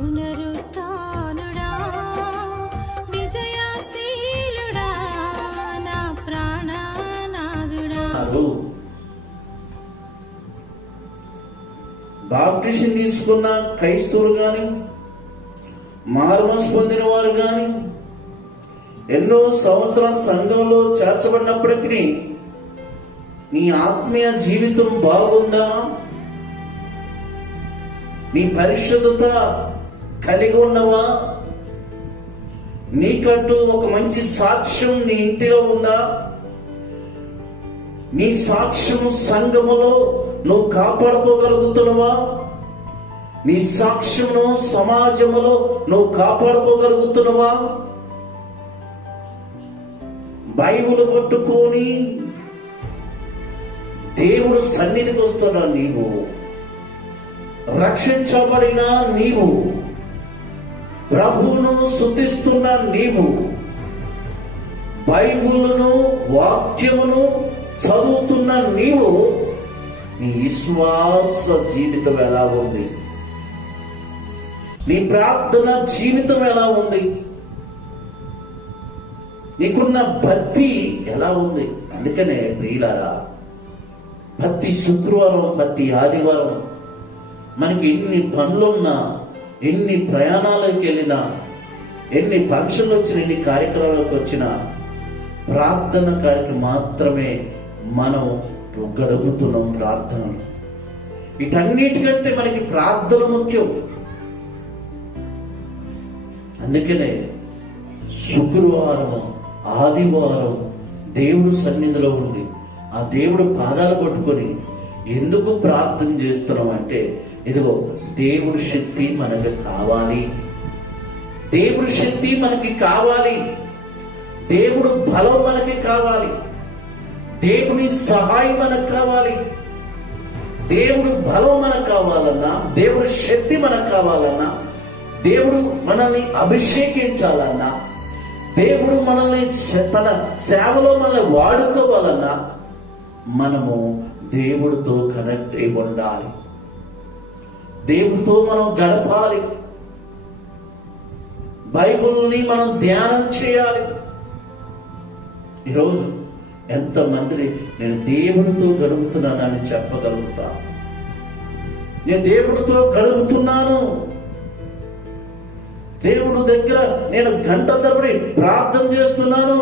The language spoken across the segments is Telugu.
పునరుత్థానుడా విజయశీలుడా నా ప్రాణనాథుడా. బాప్టిజం తీసుకున్న క్రైస్తవులు గాని, మారుమనసు పొందిన వారు గాని, ఎన్నో సంవత్సరాల సంఘంలో చేర్చబడినప్పటికీ నీ ఆత్మీయ జీవితం బాగుందా? నీ పరిశుద్ధత కలిగి ఉన్నవా? నీకంటూ ఒక మంచి సాక్ష్యం నీ ఇంటిలో ఉందా? నీ సాక్ష్యం సంఘములో నువ్వు కాపాడుకోగలుగుతున్నావా? నీ సాక్ష్యమును సమాజములో నువ్వు కాపాడుకోగలుగుతున్నావా? బైబిల్ పట్టుకొని దేవుడు సన్నిధికి వస్తున్నా నీవు, రక్షించబడిన నీవు, ప్రభువును స్తుతిస్తున్న నీవు, బైబిలును వాక్యమును చదువుతున్న నీవు, నీ విశ్వాస జీవితం ఎలా ఉంది? నీ ప్రార్థన జీవితం ఎలా ఉంది? నీకున్న భక్తి ఎలా ఉంది? అందుకనే ప్రియులారా, ప్రతి శుక్రవారం, ప్రతి ఆదివారం మనకి ఎన్ని పనులున్నా, ఎన్ని ప్రయాణాలకు వెళ్ళినా, ఎన్ని ఫంక్షన్లు వచ్చిన, ఎన్ని కార్యక్రమాలకు వచ్చినా ప్రార్థన కాడికి మాత్రమే మనం గడుపుతున్నాం. ప్రార్థనలు వీటన్నిటికంటే మనకి ప్రార్థన ముఖ్యం. అందుకనే శుక్రవారం, ఆదివారం దేవుడు సన్నిధిలో ఉండి ఆ దేవుడు పాదాలు పట్టుకొని ఎందుకు ప్రార్థన చేస్తున్నాం అంటే, ఇదిగో దేవుడి శక్తి మనకి కావాలి, దేవుడి శక్తి మనకి కావాలి, దేవుడు బలం మనకి కావాలి, దేవుని సహాయం మనకు కావాలి. దేవుడు బలం మనకు కావాలన్నా, దేవుడి శక్తి మనకు కావాలన్నా, దేవుడు మనల్ని అభిషేకించాలన్నా, దేవుడు మనల్ని తన సేవలో మనల్ని వాడుకోవాలన్నా మనము దేవుడితో కనెక్ట్ అయి ఉండాలి, దేవుడితో మనం గడపాలి, బైబిల్ని మనం ధ్యానం చేయాలి. ఈరోజు ఎంతమంది నేను దేవుడితో గడుపుతున్నానని చెప్పగలుగుతా? నేను దేవుడితో గడుపుతున్నాను, దేవుడు దగ్గర నేను గంట తరబడి ప్రార్థన చేస్తున్నాను,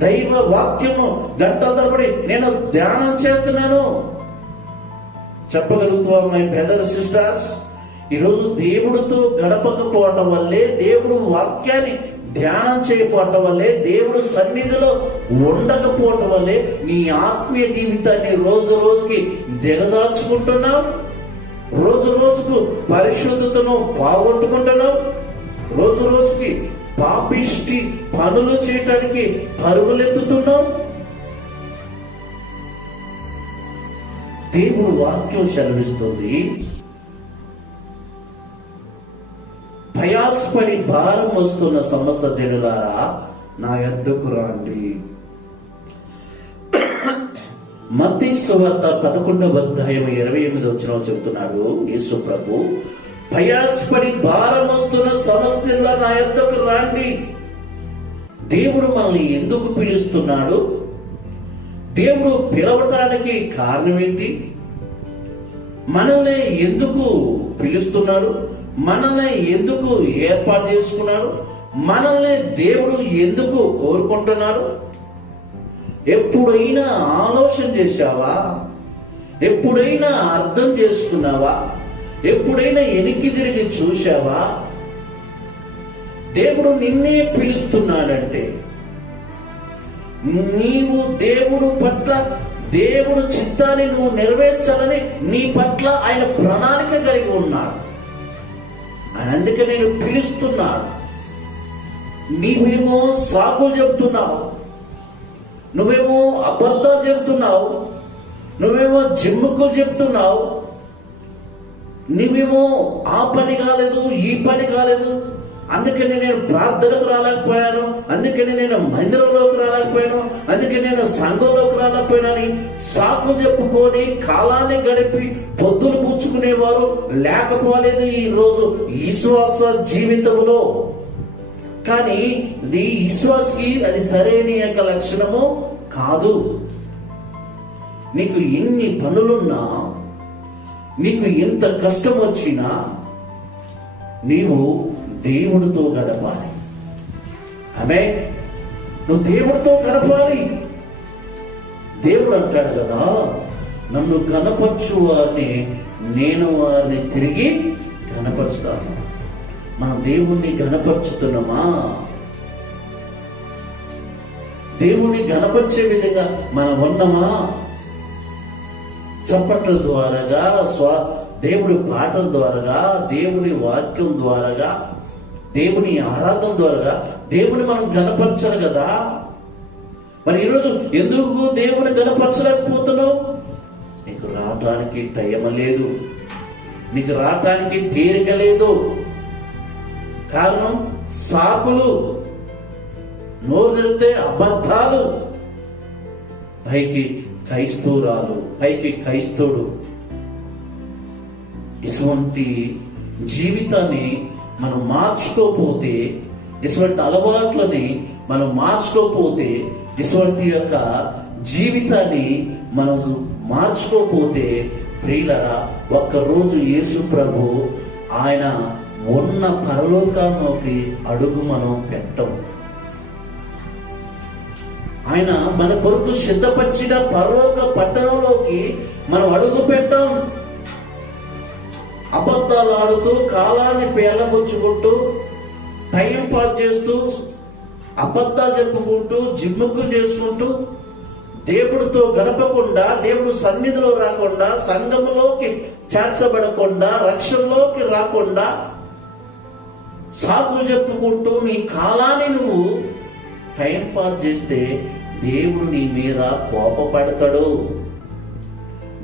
దైవ వాక్యము గంట తరబడి నేను ధ్యానం చేస్తున్నాను చెప్పగలుగుతావా? మై బ్రదర్ సిస్టర్స్, ఈరోజు దేవుడితో గడపకపోవటం వల్లే, దేవుడు వాక్యాన్ని ధ్యానం చేయకపోవటం వల్లే, దేవుడు సన్నిధిలో ఉండకపోవటం వల్లే నీ ఆత్మీయ జీవితాన్ని రోజు రోజుకి దిగజార్చుకుంటున్నావు, రోజు రోజుకు పరిశుద్ధతను పోగొట్టుకుంటున్నావు, రోజు రోజుకి పాపిష్టి పనులు చేయటానికి పరుగులెత్తుతున్నావు. దేవుడు వాక్యం సెలవిస్తుంది, ప్రయాసపడి భారం వస్తున్న సమస్త జనులారా నా యొద్దకు రండి. మత్తయి సువార్త 11వ అధ్యాయం 28వ వచనం చెబుతున్నాడు యేసు ప్రభు, ప్రయాసపడి భారం వస్తున్న సమస్త జనులారా నా యొద్దకు రండి. దేవుడు మనల్ని ఎందుకు పిలుస్తున్నాడు? దేవుడు పిలవటానికి కారణం ఏంటి? మనల్ని ఎందుకు పిలుస్తున్నాడు? మనల్ని ఎందుకు ఏర్పాటు చేసుకున్నాడు? మనల్ని దేవుడు ఎందుకు కోరుకుంటున్నాడు? ఎప్పుడైనా ఆలోచన చేశావా? ఎప్పుడైనా అర్థం చేసుకున్నావా? ఎప్పుడైనా వెనక్కి తిరిగి చూశావా? దేవుడు నిన్నే పిలుస్తున్నాడంటే నీవు దేవుడు పట్ల, దేవుడు చిత్తాన్ని నువ్వు నెరవేర్చాలని నీ పట్ల ఆయన ప్రణాళిక కలిగి ఉన్నాడు. అందుకే నేను పిలుస్తున్నాను. నీవేమో సాకులు చెప్తున్నావు, నువ్వేమో అబద్ధాలు చెప్తున్నావు, నువ్వేమో జిమ్ముకులు చెప్తున్నావు, నువ్వేమో ఆ పని కాలేదు, ఈ పని కాలేదు, అందుకని నేను ప్రార్థనకు రాలేకపోయాను, అందుకని నేను మందిరంలోకి రాలేకపోయాను, అందుకని నేను సంఘంలోకి రాలేకపోయానని సాకు చెప్పుకొని కాలాన్ని గడిపి పొద్దులు పుచ్చుకునేవారు లేకపోలేదు ఈ రోజు విశ్వాస జీవితంలో. కానీ ఈ విశ్వాసకి అది సరైన యొక్క లక్షణము కాదు. నీకు ఎన్ని పనులున్నా, నీకు ఎంత కష్టం వచ్చినా నీవు దేవుడితో గడపాలి. ఆమేన్. నువ్వు దేవుడితో గడపాలి. దేవుడు అంటాడు కదా, నన్ను కనపరచు వారిని నేను వారిని తిరిగి కనపరుస్తాను. మనం దేవుణ్ణి గనపరుచుతున్నామా? దేవుణ్ణి గనపరిచే విధంగా మనం ఉన్నామా? చప్పట్ల ద్వారాగా, దేవుడి పాటల ద్వారాగా, దేవుని వాక్యం ద్వారాగా, దేవుని ఆరాధన ద్వారాగా దేవుని మనం గనపరచాలి కదా. మరి ఈరోజు ఎందుకు దేవుని గనపరచలేకపోతున్నావు? నీకు రావటానికి టైం లేదు, నీకు రావటానికి తీరిక లేదు. కారణం సాకులు, నోరు తెరిస్తే అబద్ధాలు, పైకి క్రైస్తవురాలు, పైకి క్రైస్తవుడు. ఇటువంటి జీవితాన్ని మనం మార్చుకోపోతే, ఇటువంటి అలవాట్లని మనం మార్చుకోపోతే, ఇటువంటి యొక్క జీవితాన్ని మనం మార్చుకోపోతే ప్రియులరా, ఒక్కరోజు యేసు ప్రభు ఆయన ఉన్న పరలోకంలోకి అడుగు మనం పెట్టం. ఆయన మన కొరకు సిద్ధపరిచిన పరలోక పట్టణంలోకి మనం అడుగు పెట్టాం. అబద్ధాలు ఆడుతూ, కాలాన్ని పేలబుచ్చుకుంటూ, టైం పాస్ చేస్తూ, అబద్ధాలు చెప్పుకుంటూ, జిమ్ముక్కులు చేసుకుంటూ, దేవుడితో గడపకుండా, దేవుడు సన్నిధిలో రాకుండా, సంఘంలోకి చేర్చబడకుండా, రక్షణలోకి రాకుండా సాకులు చెప్పుకుంటూ నీ కాలాన్ని నువ్వు టైం పాస్ చేస్తే దేవుడు నీ మీద కోపపడతాడు.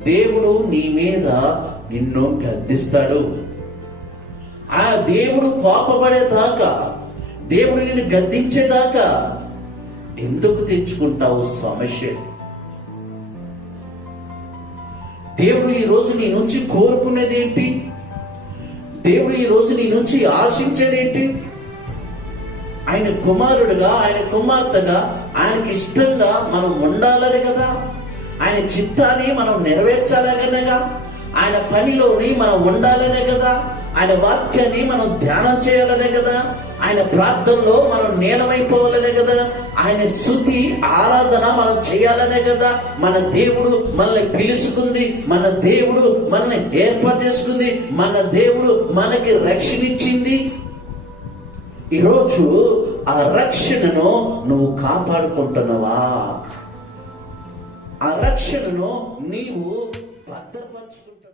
దేవుడు నీ మీద నిన్ను గద్దిస్తాడు. ఆ దేవుడు కోపపడేదాకా, దేవుడు నిన్ను గద్దించేదాకా ఎందుకు తెచ్చుకుంటావు సమస్య? దేవుడు ఈ రోజు నీ నుంచి కోరుకునేది ఏంటి? దేవుడు ఈ రోజు నీ నుంచి ఆశించేది ఏంటి? ఆయన కుమారుడుగా, ఆయన కుమార్తెగా, ఆయనకి ఇష్టంగా మనం ఉండాలని కదా, ఆయన చిత్తాన్ని మనం నెరవేర్చాలనేగా, ఆయన పనిలోని మనం ఉండాలనే కదా, ఆయన వాక్యాన్ని మనం ధ్యానం చేయాలనే కదా, ఆయన ప్రార్థనలో మనం నీలమైపోవాలనే కదా, ఆయన స్తుతి ఆరాధన మనం చేయాలనే కదా. మన దేవుడు మనల్ని పిలుచుకుంది, మన దేవుడు మనల్ని ఏర్పాటు చేసుకుంది, మన దేవుడు మనకి రక్షణ ఇచ్చింది. ఈరోజు ఆ రక్షణను నువ్వు కాపాడుకుంటున్నావా? ఆ రక్షణను నీవు భద్రపరుచుకుంటున్నావా?